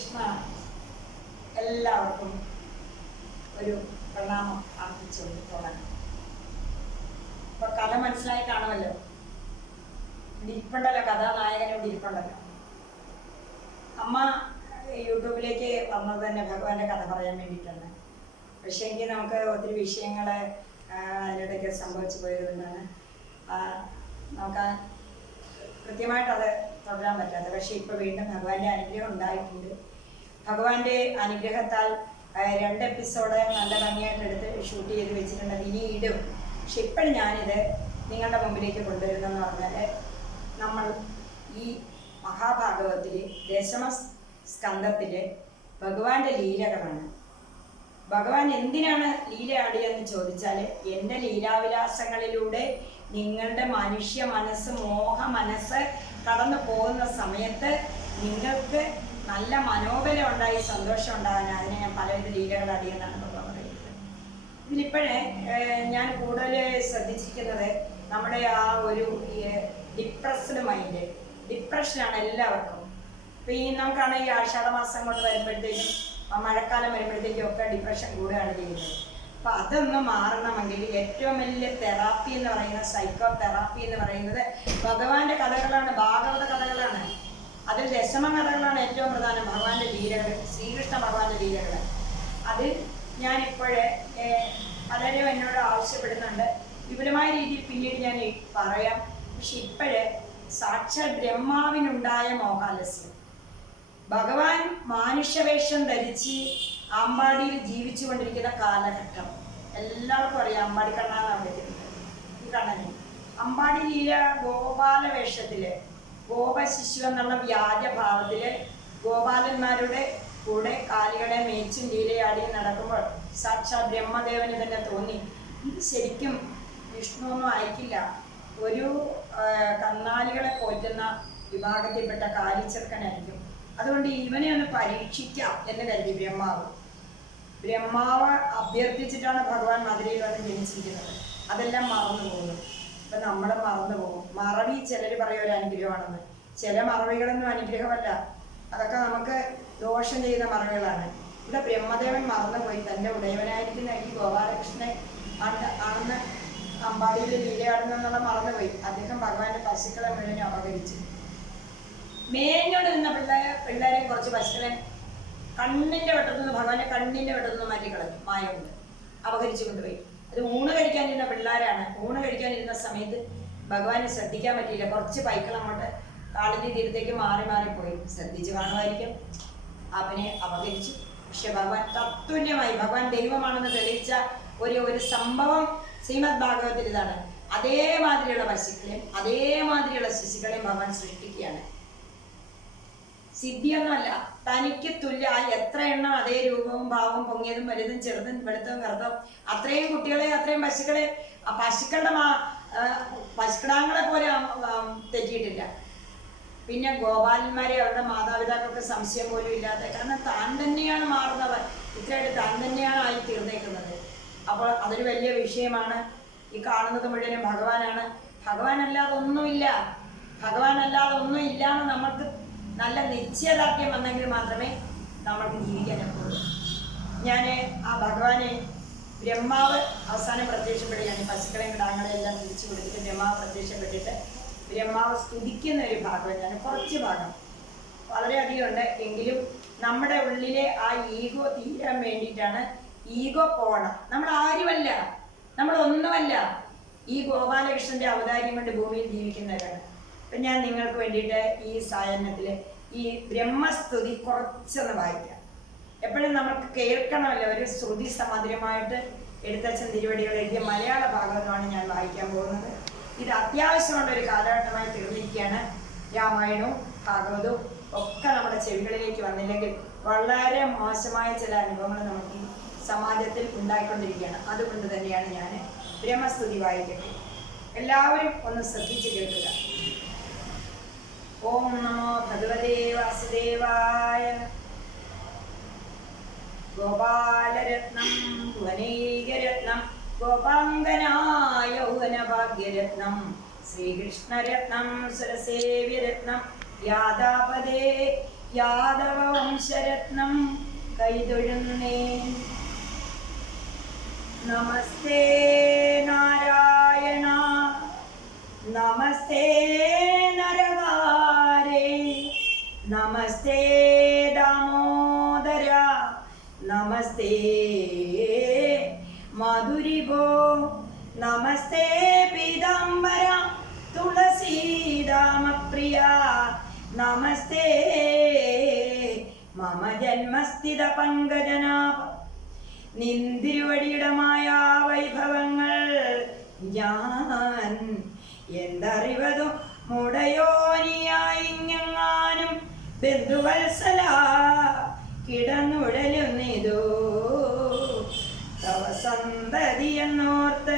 കൃഷ്ണ. എല്ലാവർക്കും ഒരു പ്രണാമം അർപ്പിച്ചുകൊണ്ട് തുടങ്ങാം. ഇപ്പൊ കഥ മനസ്സിലായി കാണുമല്ലോ. ഇവിടെ ഇരിപ്പുണ്ടല്ലോ, കഥാനായകൻ ഇവിടെ ഇരിപ്പുണ്ടല്ലോ. അമ്മ യൂട്യൂബിലേക്ക് വന്നത് തന്നെ ഭഗവാന്റെ കഥ പറയാൻ വേണ്ടിയിട്ടാണ്. പക്ഷേ എങ്കിൽ നമുക്ക് ഒത്തിരി വിഷയങ്ങൾ അതിനിടയ്ക്ക് സംഭവിച്ചു പോയതുകൊണ്ടാണ് നമുക്ക് കൃത്യമായിട്ടത് തുടരാൻ പറ്റാത്തത്. പക്ഷേ ഇപ്പോൾ വീണ്ടും ഭഗവാന്റെ അനുഗ്രഹം ഉണ്ടായിട്ടുണ്ട്. ഭഗവാന്റെ അനുഗ്രഹത്താൽ 2 എപ്പിസോഡ് നല്ല ഭംഗിയായിട്ട് എടുത്ത് ഷൂട്ട് ചെയ്ത് വെച്ചിട്ടുണ്ട്. ഇനി ഇടും. പക്ഷെ ഇപ്പോഴും ഞാനിത് നിങ്ങളുടെ മുമ്പിലേക്ക് കൊണ്ടുവരുന്നതെന്ന് പറഞ്ഞാൽ, നമ്മൾ ഈ മഹാഭാഗവത്തിൽ ദശമ സ്കന്ധത്തിൽ ഭഗവാന്റെ ലീലകളാണ്. ഭഗവാൻ എന്തിനാണ് ലീല ആടിയെന്ന് ചോദിച്ചാൽ, എൻ്റെ ലീലാവിലാസങ്ങളിലൂടെ നിങ്ങളുടെ മനുഷ്യ മനസ്സ്, മോഹ മനസ്സ് കടന്നു പോകുന്ന സമയത്ത് നിങ്ങൾക്ക് നല്ല മനോബലം ഉണ്ടായി, സന്തോഷം ഉണ്ടാകാൻ അതിനെ ഞാൻ പലവിധ ലീലകൾ അടിയെന്നാണ് ഭഗവാൻ പറയുന്നത്. ഇതിലിപ്പോഴേ ഞാൻ കൂടുതൽ ശ്രദ്ധിച്ചിരിക്കുന്നത് നമ്മുടെ ആ ഒരു ഡിപ്രസ്ഡ് മൈൻഡ്, ഡിപ്രഷനാണ് എല്ലാവർക്കും. ഇപ്പം ഈ നമുക്കാണ് ഈ ആഷാഢമാസം കൊണ്ട് വരുമ്പോഴത്തേക്കും, മഴക്കാലം വരുമ്പോഴത്തേക്കും ഒക്കെ ഡിപ്രഷൻ കൂടുകയാണ് ചെയ്യുന്നത്. അപ്പം അതൊന്ന് മാറണമെങ്കിൽ ഏറ്റവും വലിയ തെറാപ്പി എന്ന് പറയുന്നത്, സൈക്കോ തെറാപ്പി എന്ന് പറയുന്നത് ഭഗവാന്റെ കഥകളാണ്, ഭാഗവത കഥകളാണ്. അതിൽ ദശമ കഥകളാണ് ഏറ്റവും പ്രധാനം. ഭഗവാന്റെ ലീലകൾ, ശ്രീകൃഷ്ണ ഭഗവാന്റെ ലീലകൾ. അത് ഞാനിപ്പോഴേ പലരും എന്നോട് ആവശ്യപ്പെടുന്നുണ്ട്. വിപുലമായ രീതിയിൽ പിന്നീട് ഞാൻ പറയാം. പക്ഷെ ഇപ്പോഴേ സാക്ഷാൽ ബ്രഹ്മാവിനുണ്ടായ മോഹാലസ്യം, ഭഗവാൻ മാനുഷ്യവേഷം ധരിച്ച് അമ്പാടിയിൽ ജീവിച്ചു കൊണ്ടിരിക്കുന്ന കാലഘട്ടം എല്ലാവർക്കും അറിയാം. അമ്പാടി കണ്ണാന്നാണ് വിളിക്കുന്നത്. ഈ കണ്ണനെ അമ്പാടി ലീല ഗോപാല വേഷത്തില്, ഗോപശിശു എന്നുള്ള വ്യാജഭാവത്തില് ഗോപാലന്മാരുടെ കൂടെ കാലികളെ മേച്ചും ലീലയാടിയും നടക്കുമ്പോൾ സാക്ഷാൽ ബ്രഹ്മദേവന് തന്നെ തോന്നി, ഇത് ശരിക്കും വിഷ്ണു ഒന്നും അയക്കില്ല, ഒരു കന്നാലികളെ പോറ്റുന്ന വിഭാഗത്തിൽപ്പെട്ട കാലിച്ചെറുക്കനായിരിക്കും, അതുകൊണ്ട് ഇവനെ ഒന്ന് പരീക്ഷിക്കാം എന്ന് കരുതി ബ്രഹ്മാവ് അഭ്യർത്ഥിച്ചിട്ടാണ് ഭഗവാൻ മധുരയിൽ വന്ന് ജനിച്ചിരിക്കുന്നത്. അതെല്ലാം മറന്നു പോകുന്നു. ഇപ്പം നമ്മൾ മറന്നു പോകും. മറവി ചിലർ പറയും ഒരു അനുഗ്രഹമാണെന്ന്. ചില മറവികളൊന്നും അനുഗ്രഹമല്ല, അതൊക്കെ നമുക്ക് ദോഷം ചെയ്യുന്ന മറവികളാണ്. ഇവിടെ ബ്രഹ്മദേവൻ മറന്നുപോയി തൻ്റെ ഉടയവനായിരിക്കുന്ന ഈ ഗോപാലകൃഷ്ണനെ ആണെന്ന് അമ്പാടിയിൽ ലീലയാടുന്നെന്നുള്ള മറന്നുപോയി. അദ്ദേഹം ഭഗവാന്റെ പശുക്കളെ മുഴുവൻ അപകരിച്ചു. മേഞ്ഞോട് നിന്ന പിള്ളേരെ കുറച്ച് പശുക്കളെ കണ്ണിൻ്റെ വെട്ടത്തുനിന്ന്, ഭഗവാന്റെ കണ്ണിൻ്റെ വെട്ടത്തുനിന്ന് മാറ്റിക്കളഞ്ഞു, മായമുണ്ട്, അപഹരിച്ചു കൊണ്ടുപോയി. അത് ഊണ് കഴിക്കാനിരുന്ന പിള്ളേരാണ്. ഊണ് കഴിക്കാനിരുന്ന സമയത്ത് ഭഗവാനെ ശ്രദ്ധിക്കാൻ പറ്റിയില്ല. കുറച്ച് പൈക്കൾ അങ്ങോട്ട് കാടിൻ്റെ തീരത്തേക്ക് മാറിപ്പോയി. ശ്രദ്ധിച്ച് കാണുമായിരിക്കും. അവനെ അപഹരിച്ചു. പക്ഷെ ഭഗവാൻ തത്തുല്യമായി, ഭഗവാൻ ദൈവമാണെന്ന് തെളിയിച്ച ഒരു സംഭവം ശ്രീമദ് ഭാഗവത്തിൽ ഇതാണ്. അതേമാതിരിയുള്ള പശുക്കളെയും അതേമാതിരിയുള്ള ശിശുക്കളെയും ഭഗവാൻ സൃഷ്ടിക്കുകയാണ്. സിദ്ധിയൊന്നുമല്ല, തനിക്ക് തുല്യ എത്ര എണ്ണം അതേ രൂപവും ഭാവവും, പൊങ്ങിയതും വലുതും ചെറുതും വെളുത്തവും കറുത്തവും അത്രയും കുട്ടികളെ, അത്രയും പശുക്കളെ, ആ പശുക്കളുടെ പശുക്കിടാങ്ങളെ പോലെ തെറ്റിയിട്ടില്ല. പിന്നെ ഗോപാലന്മാരെ അവരുടെ മാതാപിതാക്കൾക്ക് സംശയം പോലും ഇല്ലാത്ത, കാരണം താൻ തന്നെയാണ് മാറുന്നവർ, ഇത്രയായിട്ട് താൻ തന്നെയാണ് ആയി തീർന്നേക്കുന്നത്. അപ്പോൾ അതൊരു വലിയ വിഷയമാണ്. ഈ കാണുന്നത് മുഴുവനും ഭഗവാനാണ്. ഭഗവാനല്ലാതെ ഒന്നുമില്ല, ഭഗവാനല്ലാതെ ഒന്നും ഇല്ലാന്ന് നമ്മൾക്ക് നല്ല നിശ്ചയദാർഢ്യം വന്നെങ്കിൽ മാത്രമേ നമ്മൾക്ക് ജീവിക്കാൻ പറ്റുള്ളൂ. ഞാൻ ആ ഭഗവാനെ, ബ്രഹ്മാവ് അവസാനം പ്രത്യക്ഷപ്പെടുകയാണ്. പശുക്കളെയും കിടാങ്ങളെയും എല്ലാം തിരിച്ചു കൊടുത്തിട്ട് ബ്രഹ്മാവ് പ്രത്യക്ഷപ്പെട്ടിട്ട് ബ്രഹ്മാവ് സ്തുതിക്കുന്ന ഒരു ഭാഗം, ഞാൻ കുറച്ച് ഭാഗം, വളരെയധികം ഉണ്ട്. എങ്കിലും നമ്മുടെ ഉള്ളിലെ ആ ഈഗോ തീരാൻ വേണ്ടിയിട്ടാണ്. ഈഗോ പോകണം. നമ്മൾ ആരുമല്ല, നമ്മളൊന്നുമല്ല. ഈ ഗോപാലകൃഷ്ണന്റെ അവതാരം കൊണ്ട് ഭൂമിയിൽ ജീവിക്കുന്നവരാണ്. അപ്പം ഞാൻ നിങ്ങൾക്ക് വേണ്ടിയിട്ട് ഈ സായനത്തിൽ ഈ ബ്രഹ്മസ്തുതി കുറച്ചൊന്ന് വായിക്കാം. എപ്പോഴും നമുക്ക് കേൾക്കണമല്ലോ, ഒരു ശ്രുതി സമഗ്രമായിട്ട് എഴുത്തച്ഛൻ തിരുവടികൾ എഴുതിയ മലയാള ഭാഗവതമാണ് ഞാൻ വായിക്കാൻ പോകുന്നത്. ഇത് അത്യാവശ്യമുള്ള ഒരു കാലഘട്ടമായി തീർന്നിരിക്കുകയാണ്. രാമായണവും ഭാഗവതവും ഒക്കെ നമ്മുടെ ചെവികളിലേക്ക് വന്നില്ലെങ്കിൽ വളരെ മോശമായ ചില അനുഭവങ്ങൾ നമുക്ക് ഈ സമാജത്തിൽ ഉണ്ടായിക്കൊണ്ടിരിക്കുകയാണ്. അതുകൊണ്ട് തന്നെയാണ് ഞാൻ ബ്രഹ്മസ്തുതി വായിക്കട്ടെ. എല്ലാവരും ഒന്ന് ശ്രദ്ധിച്ച് കേൾക്കുക. ഓം നമോ ഭഗവതേ വാസുദേവായ. ഗോപാലരത്നം ഭുവനൈകരത്നം ഗോപാംഗനായ യൗവനഭാഗ്യരത്നം ശ്രീകൃഷ്ണരത്നം സുരസേവ്യരത്നം യാദാപദേ യാദവ വംശരത്നം കൈതൊഴുന്നേ. നമസ്തേ നാരായണ നമസ്തേ നരകാരേ നമസ്തേ ദാമോദര നമസ്തേ മധുരിഭോ നമസ്തേ പീതാംബര തുളസീദാമപ്രിയ നമസ്തേ മമ ജന്മസ്ഥിത പങ്കജനാഭ. നിന്തിരുവടിയുടെ മായാവൈഭവങ്ങൾ ഞാൻ എന്തറിവതു മുടയോനിയായിങ്ങാനും ബന്ധുവത്സല കിടന്നുഴലുന്നിതോ തവ സന്തതി എന്നോർത്ത്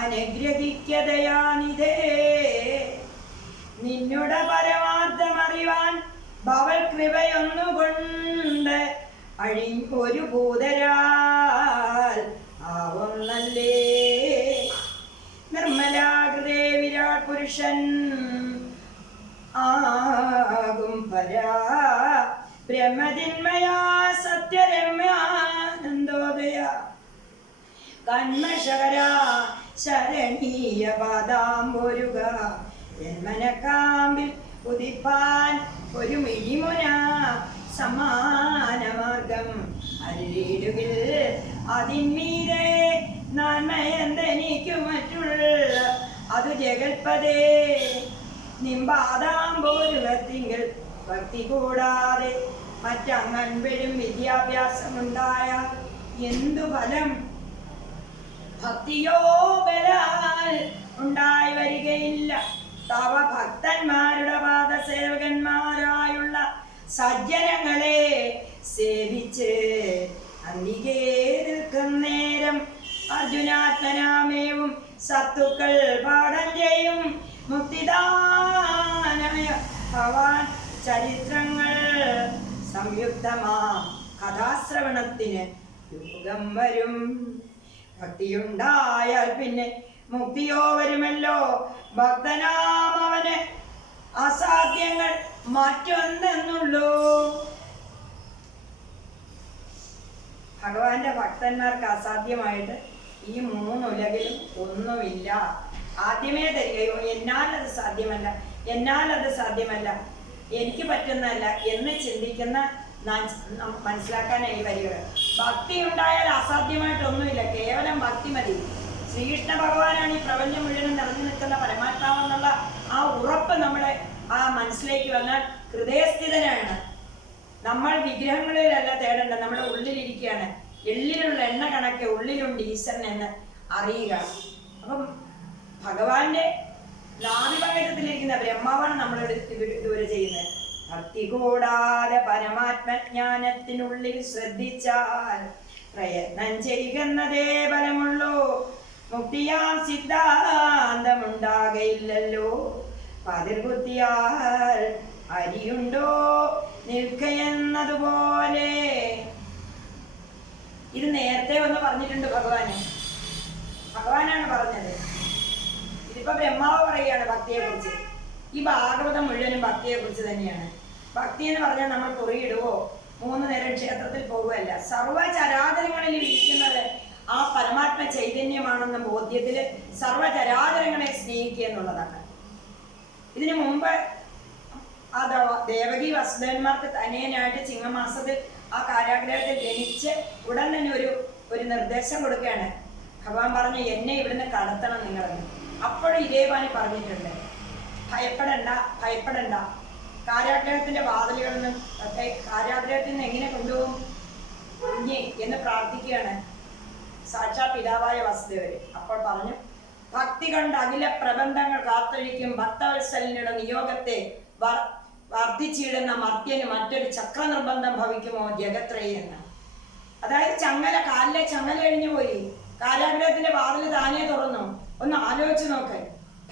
അനുഗ്രഹിക്കതയാനിതേ. നിന്നുടെ പരമാർത്ഥമറിവാൻ ഭവൽ കൃപയൊന്നുകൊണ്ട് ഒരു ഭൂതരാൽ ആവുന്നല്ലേ. നിർമ്മലാകൃതേ വിരാട് പുരുഷൻ ആകും പരാ ബ്രഹ്മജിന്മയാ സത്യരമ്യാനന്ദോദയ കന്മഷകര ശരണീയ പാദാംബോരുക ജന്മനക്കാമ്പിൽ ഉദിപ്പാൻ ഒരു മിഴിമുന സമാനമാർഗം അരുളിടുകിൽ അതിന്മീതെ നന്മയെന്തെനിക്കു മറ്റുള്ള അതു ജഗൽപദേ. നിമ്പാദാംബോരുകത്തിങ്കിൽ ഭക്തി കൂടാതെ മറ്റങ്ങൻപെഴും വിദ്യാഭ്യാസമുണ്ടായ എന്തു ഫലം? ഭക്തിയോ ബലാൽ ഉണ്ടായി വരികയില്ല. തവ ഭക്തന്മാരുടെ പാദസേവകന്മാരായുള്ള സജ്ജനങ്ങളെ സേവിച്ച് അന്തികേ നിൽക്കുന്നേരം അർജുനാത്മനാമേവും സത്തുക്കൾ പാഠം ചെയ്യും മുക്തിദാനായ ഭവാൻ ചരിത്രങ്ങൾ സംയുക്തമാ കഥാശ്രവണത്തിന് യുഗം വരും. ഭക്തിയുണ്ടായാൽ പിന്നെ മുക്തിയോ വരുമല്ലോ. ഭക്തനാം അവന് അസാധ്യങ്ങൾ മറ്റൊന്നെന്നുള്ളൂ. ഭഗവാന്റെ ഭക്തന്മാർക്ക് അസാധ്യമായിട്ട് ഈ മൂന്നുലകിലും ഒന്നുമില്ല. ആദ്യമേ തരികയോ എന്നാലത് സാധ്യമല്ല, എന്നാലത് സാധ്യമല്ല, എനിക്ക് പറ്റുന്നതല്ല എന്ന് ചിന്തിക്കുന്ന മനസ്സിലാക്കാനായി വരിക. ഭക്തി ഉണ്ടായാൽ അസാധ്യമായിട്ടൊന്നുമില്ല, കേവലം ഭക്തി മതി. ശ്രീകൃഷ്ണ ഭഗവാനാണ് ഈ പ്രപഞ്ചം മുഴുവൻ നിറഞ്ഞു നിൽക്കുന്ന പരമാത്മാവെന്നുള്ള ആ ഉറപ്പ് നമ്മുടെ ആ മനസ്സിലേക്ക് വന്നാൽ ഹൃദയസ്ഥിതനാണ്. നമ്മൾ വിഗ്രഹങ്ങളിലല്ല തേടേണ്ടത്, നമ്മുടെ ഉള്ളിലിരിക്കുകയാണ്. എള്ളിലുള്ള എണ്ണ കണക്കെ ഉള്ളിലുണ്ട് ഈശ്വരൻ എന്ന് അറിയുക. അപ്പം ഭഗവാന്റെ നാഭിപങ്കജത്തിലിരിക്കുന്ന ബ്രഹ്മാവാണ് നമ്മൾ ഇതുവരെ ചെയ്യുന്നത്. ഭക്തി കൂടാതെ പരമാത്മജ്ഞാനത്തിനുള്ളിൽ ശ്രദ്ധിച്ചാൽ പ്രയത്നം ചെയ്യുന്നതേ ഫലമുള്ളൂ. മുക്തിയാം സിദ്ധാന്തമുണ്ടാകയില്ലല്ലോ. പതിർകുത്തിയാൽ അരിയുണ്ടോ നിൽക്കയെന്നതുപോലെ. ഇത് നേരത്തെ ഒന്ന് പറഞ്ഞിട്ടുണ്ട് ഭഗവാനാണ് പറഞ്ഞത്. ഇതിപ്പോ ബ്രഹ്മാവ് പറയുകയാണ് ഭക്തിയെ കുറിച്ച്. ഈ ഭാഗവതം മുഴുവനും ഭക്തിയെ കുറിച്ച് തന്നെയാണ്. ഭക്തി എന്ന് പറഞ്ഞാൽ നമ്മൾ കുറിയിടുവോ 3 നേരം ക്ഷേത്രത്തിൽ പോകുകയല്ല. സർവചരാചരങ്ങളിൽ ഇരിക്കുന്നത് ആ പരമാത്മ ചൈതന്യമാണെന്ന ബോധ്യത്തില് സർവചരാചരങ്ങളെ സ്നേഹിക്കുക എന്നുള്ളതാണ്. ഇതിനു മുമ്പ് ആ ദേവകി വസുദേവന്മാർക്ക് തനയനായിട്ട് ചിങ്ങമാസത്തിൽ ആ കാരാഗ്രഹത്തിൽ ജനിച്ച് ഉടൻ തന്നെ ഒരു നിർദ്ദേശം കൊടുക്കുകയാണ്. ഭഗവാൻ പറഞ്ഞു, എന്നെ ഇവിടുന്ന് കടത്തണം നിങ്ങളെന്ന്. അപ്പോഴും ഇതേപാനി പറഞ്ഞിട്ടുണ്ട്, ഭയപ്പെടണ്ട. കാരാഗ്രഹത്തിന്റെ വാതിലുകളിൽ നിന്ന് കാരാഗ്രഹത്തിൽ നിന്ന് എങ്ങനെ കൊണ്ടുപോകും കുഞ്ഞെ എന്ന് പ്രാർത്ഥിക്കുകയാണ് സാക്ഷാ പിതാവായ വസുദേവര്. അപ്പോൾ പറഞ്ഞു, ഭക്തി കൊണ്ട് അഖില പ്രബന്ധങ്ങൾ കാത്തൊഴിക്കും ഭക്തവത്സലിനുടെ നിയോഗത്തെ വർദ്ധിച്ചിടുന്ന മർത്യന് മറ്റൊരു ചക്ര നിർബന്ധം ഭവിക്കുമോ ജഗത്രയെ എന്ന്. അതായത് കാലിലെ ചങ്ങല കഴിഞ്ഞു പോയി, കാരാഗ്രഹത്തിന്റെ വാതിൽ താനേ തുറന്നു. ഒന്ന് ആലോചിച്ച് നോക്ക്.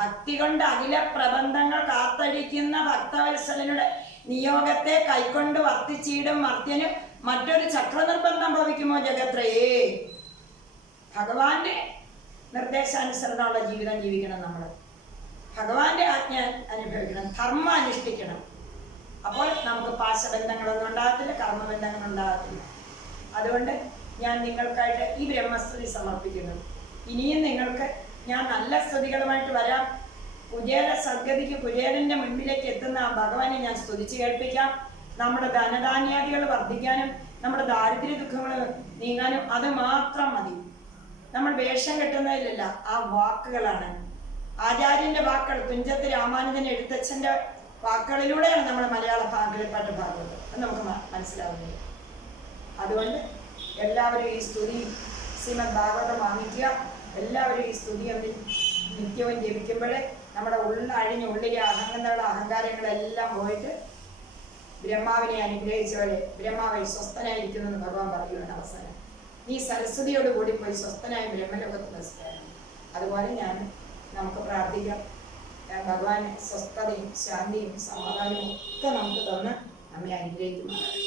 ഭക്തി കൊണ്ട് അഖില പ്രബന്ധങ്ങൾ കാത്തടിക്കുന്ന ഭക്തവത്സലനുടെ നിയോഗത്തെ കൈക്കൊണ്ട് വർത്തിച്ചിടും മർത്യന് മറ്റൊരു ചക്ര നിർബന്ധം ഭവിക്കുമോ ജഗത്രയേ. ഭഗവാന്റെ നിർദ്ദേശാനുസരണമുള്ള ജീവിതം ജീവിക്കണം. നമ്മൾ ഭഗവാന്റെ ആജ്ഞ അനുഭവിക്കണം, ധർമ്മം അനുഷ്ഠിക്കണം. അപ്പോൾ നമുക്ക് പാശബന്ധങ്ങളൊന്നും ഉണ്ടാകത്തില്ല, കർമ്മബന്ധങ്ങൾ ഉണ്ടാകത്തില്ല. അതുകൊണ്ട് ഞാൻ നിങ്ങൾക്കായിട്ട് ഈ ബ്രഹ്മസ്തുതി സമർപ്പിക്കുന്നു. ഇനിയും നിങ്ങൾക്ക് ഞാൻ നല്ല സ്തുതികളുമായിട്ട് വരാം. കുചേല സദ്ഗതിക്ക് കുചേലൻ്റെ മുൻപിലേക്ക് എത്തുന്ന ആ ഭഗവാനെ ഞാൻ സ്തുതിച്ച് കേൾപ്പിക്കാം. നമ്മുടെ ധനധാന്യാദികൾ വർദ്ധിക്കാനും നമ്മുടെ ദാരിദ്ര്യ ദുഃഖങ്ങൾ നീങ്ങാനും അത് മാത്രം മതി. നമ്മൾ വേഷം കെട്ടുന്നതിലല്ല, ആ വാക്കുകളാണ്. ആചാര്യൻ്റെ വാക്കുകൾ, തുഞ്ചത്ത് രാമാനുജൻ എഴുത്തച്ഛൻ്റെ വാക്കുകളിലൂടെയാണ് നമ്മൾ മലയാള ഭാഗവത ഭാഗവതം അത് നമുക്ക് മനസ്സിലാവുന്നത്. അതുകൊണ്ട് എല്ലാവരും ഈ സ്തുതി ശ്രീമദ് ഭാഗവതം വാങ്ങിക്കുക. എല്ലാവരും ഈ സ്തുതി നിത്യവും ജപിക്കുമ്പോഴേ നമ്മുടെ ഉള്ളഴിഞ്ഞ് ഉള്ളിലെ അഹങ്കാരങ്ങളെല്ലാം പോയിട്ട് ബ്രഹ്മാവിനെ അനുഗ്രഹിച്ചവരെ ബ്രഹ്മാവെ സ്വസ്ഥനായിരിക്കുന്നു എന്ന് ഭഗവാൻ പറയുവാണ് അവസാനം. നീ സരസ്വതിയോട് കൂടി പോയി സ്വസ്ഥനായി ബ്രഹ്മലോകത്ത് വസിക്കാനാണ്. അതുപോലെ നമുക്ക് പ്രാർത്ഥിക്കാം. ഭഗവാൻ സ്വസ്ഥതയും ശാന്തിയും സമാധാനവും ഒക്കെ നമുക്ക് തന്ന് നമ്മെ അനുഗ്രഹിക്കുമാറാണ്.